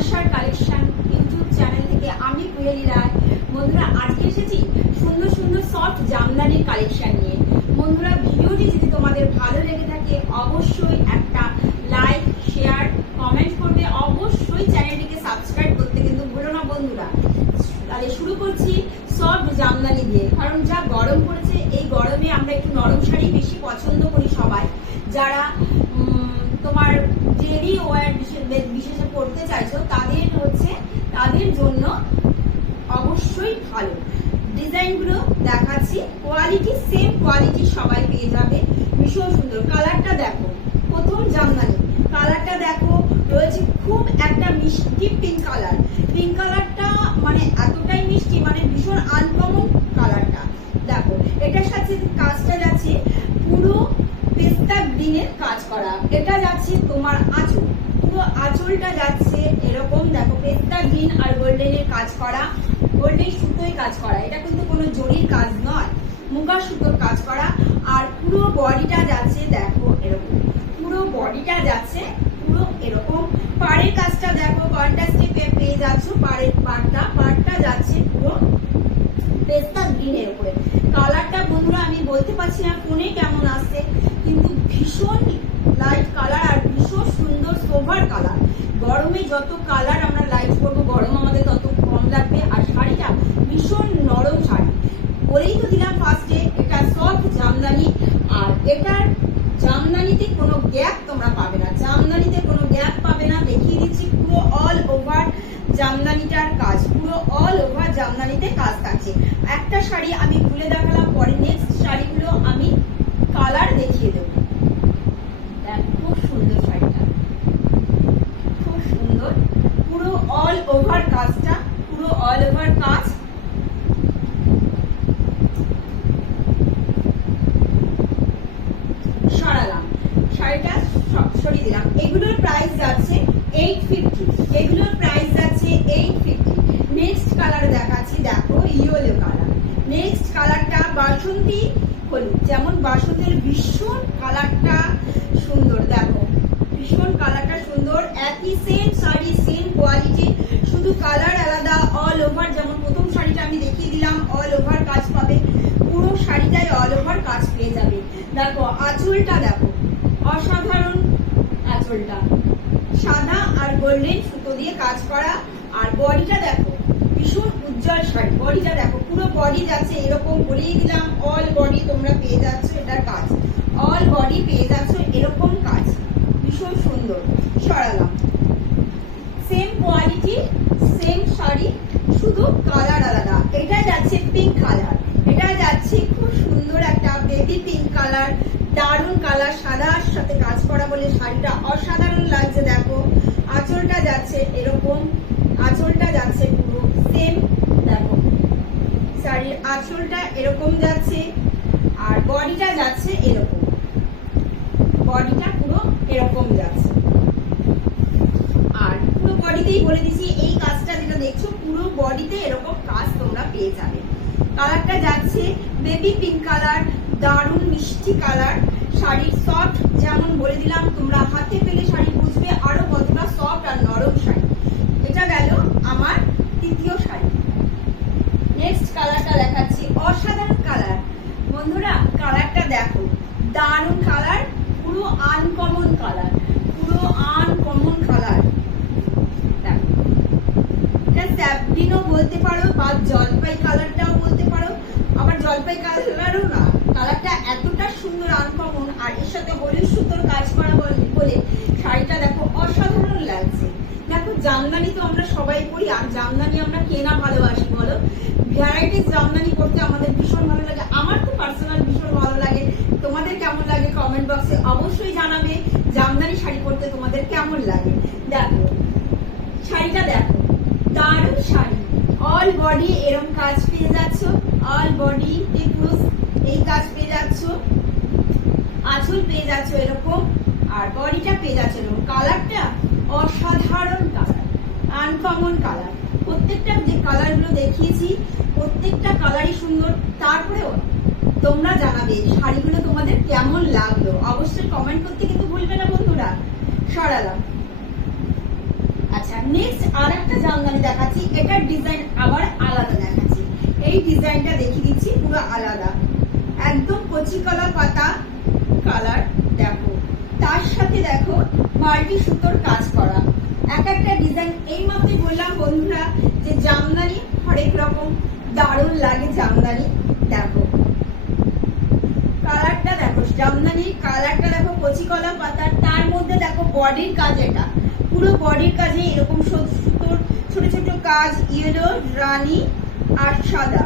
আশার collection YouTube channel থেকে আমি কুহেলি রায়। বন্ধুরা, আজকে এসেছি সুন্দর সুন্দর সফট জামদানির কালেকশন নিয়ে। বন্ধুরা, ভিডিওটি যদি তোমাদের ভালো লেগে থাকে অবশ্যই একটা লাইক, শেয়ার, কমেন্ট করবে। অবশ্যই চ্যানেলটিকে সাবস্ক্রাইব করতে কিন্তু ভুলো না বন্ধুরা। তাহলে শুরু করছি সফট জামদানি দিয়ে, কারণ যা গরম পড়েছে এই গরমে আমরা একটু নরম শাড়ি বেশি পছন্দ করি সবাই। যারা তোমার ডেলি ওয়্যার বিশেষে পড়তে চাইছো তাদের জন্য অবশ্যই ভালো। ডিজাইনগুলো দেখাচ্ছি, কোয়ালিটি সেম কোয়ালিটি সবাই পেয়ে যাবে। ভীষণ সুন্দর। কালারটা দেখো, প্রথম জামদানি কালারটা দেখো, রয়েছে খুব একটা মিষ্টি পিঙ্ক কালার। পিঙ্ক কালারটা মানে এতটাই মিষ্টি, মানে ভীষণ আনকমন কালারটা। দেখো এটার সাথে কাজটা যাচ্ছে পুরো পেস্তা গ্রিনের কাজ করা। এটা যাচ্ছে তোমার আঁচল, পুরো আঁচলটা যাচ্ছে এরকম দেখো পেস্তা গ্রিন আর গোল্ডেনের কাজ করা, গোল্ডেন সুতোয় কাজ করা। এটা কিন্তু কোনো জরির কাজ নয়, মুগা সুতোর কাজ করা। আর পুরো বডিটা যাচ্ছে দেখো এরকম, পুরো বডিটা যাচ্ছে পুরো এরকম। পাড়ের কাজটা দেখো, কন্ট্রাস্টে পেয়ে যাচ্ছ। পাড়ের পাড়টা যাচ্ছে পুরো পেস্তা গ্রিনের উপরে। কালারটা বন্ধুরা আমি বলতে পারছি না ফোনে কেমন আসছে, কিন্তু ভীষণ লাইট কালার আর ভীষণ সুন্দর সোভার কালার। গরমে যত কালার আমরা লাইট করবো গরম আমাদের তত কম লাগবে। আর শাড়িটা ভীষণ নরম শাড়ি, বলেই তো দিলাম ফার্স্টে এটা সফট জামদানি। আর এটার জামদানিতে কোনো গ্যাপ তোমরা পাবে না, জামদানিতে কোনো গ্যাপ পাবে না। দেখিয়ে দিচ্ছি পুরো অল ওভার জামদানিটার কাজ, পুরো অল ওভার জামদানিতে কাজ থাকছে। একটা শাড়ি আমি খুলে দেখালাম, পরে নেক্সট শাড়িগুলো আমি কালার দেখিয়ে দেবো। খুব সুন্দর শাড়িটা, খুব সুন্দর। পুরো অল ওভার কাজটা, পুরো অল ওভার কাজ। সরালাম শাড়িটা, সরিয়ে দিলাম। এগুলোর প্রাইস যাচ্ছে 850, এগুলোর প্রাইস যাচ্ছে 850। নেক্সট কালার দেখাচ্ছি, দেখো ইয়েলো কালার। নেক্সট কালারটা বাসন্তী হলুদ। যেমন বাসন্তীর ভীষণ কালারটা সুন্দর, দেখো ভীষণ কালারটা সুন্দর। একই সেম শাড়ি, সেম কোয়ালিটি, শুধু কালার আলাদা। অল ওভার যেমন প্রথম শাড়িটা আমি দেখিয়ে দিলাম, অল ওভার কাজ পাবে, পুরো শাড়িটাই অল ওভার কাজ পেয়ে যাবে। দেখো আঁচলটা দেখো, অসাধারণ আঁচলটা, সাদা আর গোল্ডেন সুতো দিয়ে কাজ করা। আর বডিটা দেখো ভীষণ উজ্জ্বল শাড়ি। বডিটা দেখো, পুরো বডি যাচ্ছে এরকম, বলেই দিলাম অল বডি তোমরা পেয়ে যাচ্ছ এটার কাজ, অল বডি পেয়ে যাচ্ছ এরকম কাজ, ভীষণ সুন্দর। সরালাম, সেম কোয়ালিটি সেম শাড়ি, শুধু কালার আলাদা। এটা যাচ্ছে পিঙ্ক কালার, এটা যাচ্ছে খুব সুন্দর একটা বেবি পিঙ্ক কালার, দারুণ কালার, সাদার সাথে কাজ করা বলে শাড়িটা অসাধারণ লাগছে। দেখো আঁচলটা যাচ্ছে এরকম, আঁচলটা যাচ্ছে পুরো সেম, দেখো শাড়ির আঁচলটা এরকম যাচ্ছে। আর বডিটা যাচ্ছে এরকম, বডিটা পুরো এরকম যাচ্ছে। আর পুরো বডিতেই বলে দিচ্ছি এই কাজটা যেটা দেখছো পুরো বডিতে এরকম কাজ তোমরা পেয়ে যাবে। কালারটা যাচ্ছে বেবি পিঙ্ক কালার, দারুণ মিষ্টি কালার। শাড়ির সফট যেমন বলে দিলাম, তোমরা হাতে পেলে শাড়ি বুঝবে আরো কতটা সফট আর নরম শাড়ি। এটা গেল আমার তৃতীয় শাড়ি। নেক্সট কালারটা দেখাচ্ছি, অসাধারণ কালার। বন্ধুরা কালারটা দেখো, দারুণ কালার, পুরো আনকমন কালার, পুরো আনকমন কালার। দেখো এটা স্যাপলিনও বলতে পারো বা জলপাই কালারটাও বলতে পারো, আবার জলপাই কালারও না। কালারটা এতটা সুন্দর আনকমন, আর এর সাথে হলুদ সুতোর কাজ করা বলে শাড়িটা দেখো অসাধারণ লাগছে। দেখো জামদানি তো আমরা সবাই পরি, আর জামদানি আমরা কেনা ভালোবাসি বলো। ভ্যারাইটিস জামদানি করতে আমাদের ভীষণ ভালো লাগে, আমার তো পার্সোনাল ভীষণ ভালো লাগে। তোমাদের কেমন লাগে কমেন্ট বক্সে অবশ্যই জানাবে, জামদানি শাড়ি পরতে তোমাদের কেমন লাগে। দেখো শাড়িটা দেখো, দারুণ শাড়ি, অল বডি এরকম কাজ পেয়ে যাচ্ছ, অল বডি পুরো এই কাজ পেয়ে যাচ্ছ, আঁচল পেয়ে যাচ্ছ এরকম, আর বডিটা পেয়ে যাচ্ছে এরকম। কালারটা অসাধারণ কালার, আনকমন কালার। প্রত্যেকটা যে কালারগুলো দেখিয়েছি প্রত্যেকটা কালারই সুন্দর। তারপরেও তোমরা জানাবে শাড়িগুলো তোমাদের কেমন লাগলো, অবশ্যই কমেন্ট করতে কিন্তু ভুলবে না বন্ধুরা। সরালাম, আচ্ছা, নেক্সট আর একটা জামদানি দেখাচ্ছি। এটার ডিজাইন আবার আলাদা দেখাচ্ছি। এই ডিজাইনটা দেখিয়ে দিচ্ছি, পুরো আলাদা, একদম কচি কলা পাতা কালার। দেখো তার সাথে দেখো মাল্টি সুতোর কাজ করা। এক একটা ডিজাইন এই মাত্রই বললাম বন্ধুরা যে জামদানি হরেক রকম, দারুণ লাগে জামদানি। দেখো কালারটা, দেখো জামদানির কালারটা দেখো, কচি কলা পাতার, তার মধ্যে দেখো বডির কাজ। এটা পুরো বডির কাজে এরকম সুতোর ছোট ছোট কাজ, ইয়েলো, রানী আর সাদা,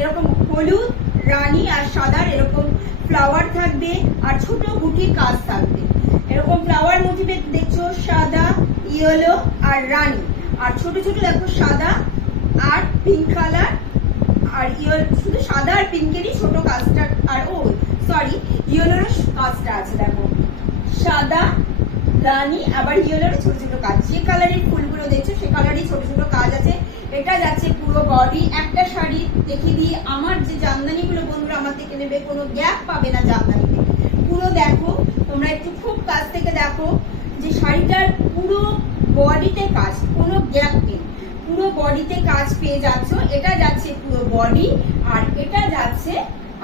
এরকম হলুদ, রানী আর সাদার এরকম ফ্লাওয়ার থাকবে, আর ছোট বুটির কাজ থাকবে। এরকম ফ্লাওয়ার মোটিভে দেখছো, সাদা, ইয়েলো আর রানী, আর ছোট ছোট দেখো সাদা আর পিঙ্ক কালার, আর শুধু সাদা আর পিঙ্কেরই ছোট কাজটা, আর ও সরি ইয়েলোর কাজটা আছে। দেখো সাদা, রানী, আবার ইয়েলোর ছোট ছোট কাজ। যে কালারের ফুলগুলো দেখছো সে কালারই ছোট ছোট কাজ আছে। এটা যাচ্ছে পুরো বডি। একটা শাড়ি দেখিয়ে দিই, আমার যে জামদানিগুলো বন্ধুরা আমার থেকে নেবে, কোনো গ্যাপ পাবে না জামদানিতে। পুরো দেখো তোমরা একটু খুব কাছ থেকে দেখো যে শাড়িটার পুরো বডিতে কাজ, কোনো গ্যাপ নেই, পুরো বডিতে কাজ পেয়ে যাচ্ছ। এটা যাচ্ছে পুরো বডি, আর এটা যাচ্ছে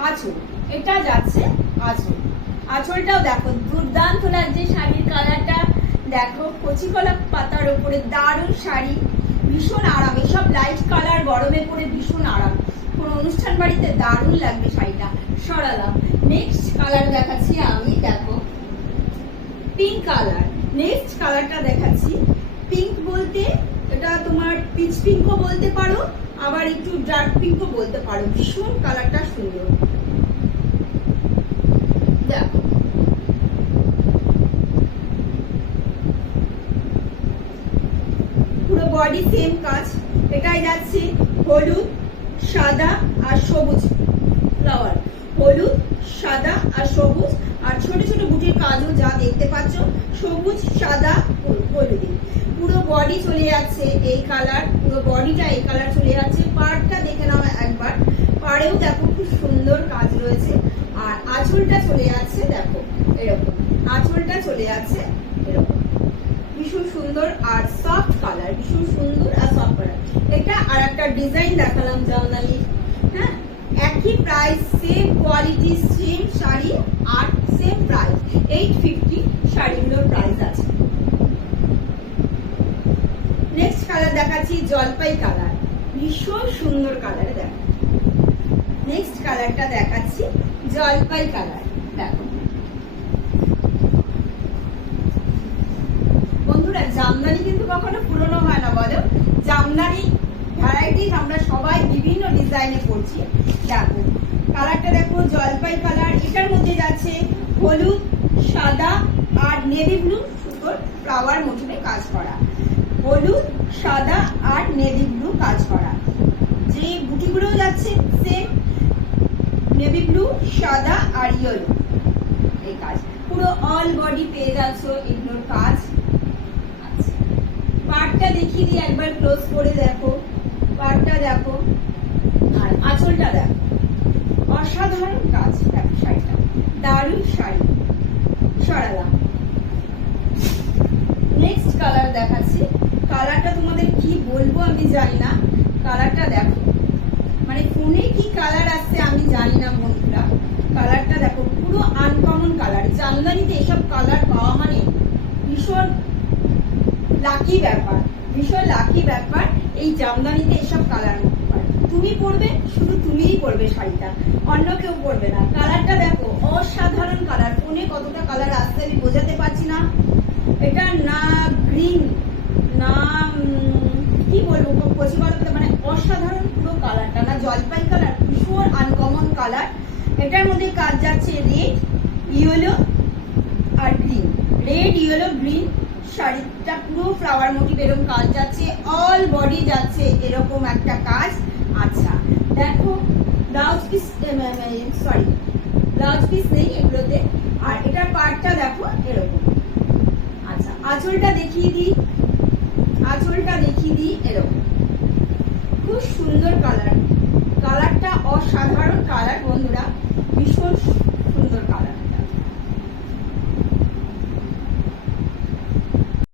আঁচল। এটা যাচ্ছে আঁচল। আঁচলটাও দেখো দুর্দান্ত লাগছে। শাড়ির কালারটা দেখো, কচি কলা পাতার উপরে দারুণ শাড়ি, ভীষণ আরাম। এসব লাইট কালার গরমে পরে ভীষণ আরাম, কোন অনুষ্ঠান বাড়িতে দারুণ লাগবে শাড়িটা। সরালাম। নেক্সট কালার দেখাচ্ছি আমি, দেখো পিঙ্ক কালার। নেক্সট কালারটা দেখাচ্ছি। পিঙ্ক বলতে এটা তোমার পিচ পিঙ্কও বলতে পারো, আবার একটু ডার্ক পিঙ্কও বলতে পারো। ভীষণ কালারটা সুন্দর। দেখো পুরো বডি সেম কাজ। এটাই যাচ্ছে হলুদ, সাদা আর সবুজ ফ্লাওয়ার, হলুদ, সাদা আর সবুজ, আর ছোট ছোট বুটির কাজও যা দেখতে পাচ্ছ, সবুজ, সাদা, হলুদ। পুরো বডি চলে যাচ্ছে এই কালার, পুরো বডিটা এই কালার চলে যাচ্ছে। পাড়টা দেখে নাও একবার, পাড়েও দেখো খুব সুন্দর কাজ রয়েছে। আর আঁচলটা চলে যাচ্ছে দেখো এরকম, আঁচলটা চলে যাচ্ছে এরকম, ভীষণ সুন্দর আর সফট কালার, ভীষণ সুন্দর আর সফট কালার। এটা আর একটা ডিজাইন দেখালাম জামদানি। হ্যাঁ, একই price, same quality, same sari আর সেম প্রাইস। 850 শাড়িগুলোর প্রাইস আছে। নেক্সট কালার দেখাচ্ছি জলপাই কালার, ভীষণ সুন্দর কালার। দেখো নেক্সট কালারটা দেখাচ্ছি জলপাই কালার। দেখো বন্ধুরা জামদানি কিন্তু কখনো পুরনো হয় না, বলো। জামদানি ভ্যারাইটিস আমরা সবাই বিভিন্ন ডিজাইনে করছি। দেখো কালারটা দেখো জলপাই কালার। এটার মধ্যে যাচ্ছে হলুদ, সাদা আর নেভি ব্লু সুতোর ফ্লাওয়ার মোটিভে কাজ করা, হলুদ, সাদা আর নেভি ব্লু কাজ করা। যে বুটিগুলো যাচ্ছে সেম, নেভি ব্লু, সাদা আর ইয়েলো এই কাজ। পুরো অল বডি পেয়ে যাচ্ছ এগুলোর কাজ। আচ্ছা, পাড়টা দেখিয়ে দিই একবার ক্লোজ করে। দেখো পাড়টা দেখো, আর আঁচলটা দেখো, অসাধারণ কাজ। দেখো শাড়িটা দারুণ শাড়ি। সরালাম। নেক্সট কালার দেখাচ্ছি। কালারটা তোমাদের কি বলবো আমি জানি না। কালারটা দেখো, মানে ফোনে কি কালার আসছে আমি জানি না বন্ধুরা। কালারটা দেখো পুরো আনকমন কালার। জামদানিতে এসব কালার পাওয়া মানে ভীষণ লাকি ব্যাপার, ভীষণ লাকি ব্যাপার। এই জামদানিতে এসব কালার তুমি পরবে, শুধু তুমিই পরবে শাড়িটা, অন্য কেউ পরবে না। কালারটা দেখো অসাধারণ কালার। ফোনে কতটা কালার আসছে আমি বোঝাতে পারছি না। এটা না গ্রিন না কি বলবো, কচি কালার, মানে অসাধারণ পুরো কালারটা। না জলপাই কালার, ভীষণ আনকমন কালার। এটার মধ্যে কাজ যাচ্ছে রেড, ইয়েলো আর গ্রিন, রেড, ইয়েলো, গ্রিন। শাড়িটা পুরো ফ্লাওয়ার মোটিভ এরকম কাজ যাচ্ছে, অল বডি যাচ্ছে এরকম একটা কাজ। আচ্ছা দেখো blouse piece, sorry blouse piece নেই এগুলোতে। আর এটার পার্টটা দেখো এরকম। আচ্ছা আঁচলটা দেখিয়ে দিই, আঁচলটা দেখিয়ে দিই এরকম। খুব সুন্দর কালার, কালারটা অসাধারণ কালার বন্ধুরা, ভীষণ